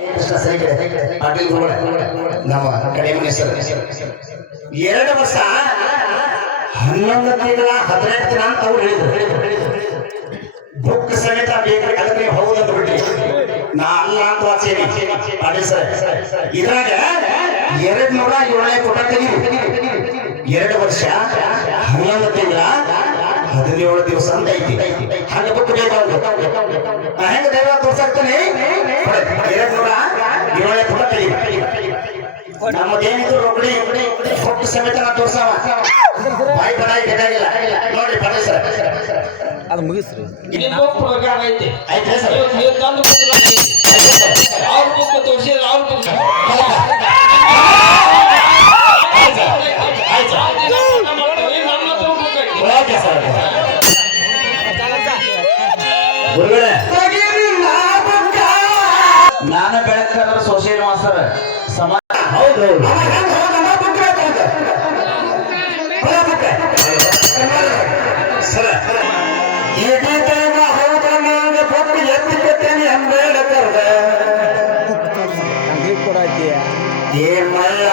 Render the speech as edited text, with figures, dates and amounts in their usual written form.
ಕೃಷ್ಣ ಸೈಕಡೆ ಪಾಟೀಲ್ ನಮ್ಮ ಕಡೆ ಹೆಸರು 2 ವರ್ಷ 11 ತಿಂಗಳ 18 ದಿನ ಅಂತ ಅವ್ರು ಹೇಳಿದ್ರು. ಬುಕ್ ಸಮೇತ ಬೇಕಾದ್ರೆ ಅದಕ್ಕೆ ಹೌದಂತ ಬಿಟ್ರಿ ನಾ ಅಲ್ಲ ಅಂತ ವಾಚೇನಿ ಪಾಟೀಲ್ ಸರ್. ಇದ್ರಾಗ 207 ಪುಟ ತೆಗೀರಿ. 2 ವರ್ಷ 11 ತಿಂಗಳ 17 ದಿವಸ ಅಂತ ಐತಿ. ಹಂಗ ಬುಕ್ ಬೇಕಾದ್ರು ಹೆಂಗ ದೈವ ತೋರ್ಸಾಕ್ತಾನೆ. 207 ಪುಟ ತೆಗೀರಿ. ನಮ್ಮದೇನಿದ್ರು ರೊಕ್ಕಡಿ ಬುಕ್ ಸಮೇತ ನಾ ತೋರ್ಸಾವ ಬಾಯಿ ಬಡಾಯಿ ಬೇಕಾಗಿಲ್ಲ ನೋಡ್ರಿ ಪಾಟೀಲ್ ಸರ್. ಅದು ಮುಗಿಸ್ರಿ. ಪ್ರೋಗ್ರಾಮ್ ಐತಿ ಆಯ್ತಾ ಸರ್? ನೀವು ತಂದು ಅವ್ರ ಬುಕ್ ತೋರಿಸಿದ್ರೆ ಅವ್ರ ಬುಕ್ ಓಕೆ ಸರ್. ಗುರುಗಳೇ ನಾನು ಬೆಳಕಾದ್ರ ಸೋಷಿಯಲ್ ಮಾಸ್ಟರ್ ಸಮಾಜ. ಹೌದು ಸರ್. ಇಡೀ ಟೈಮ ಹೋದ ನಂಗೆ ಬುಕ್ ಎತ್ತಿಕೊಟ್ಟೇನೆ ಅಂಬೇಡ್ಕರ್ ಕೂಡ ಏ ಮಲ್ಲ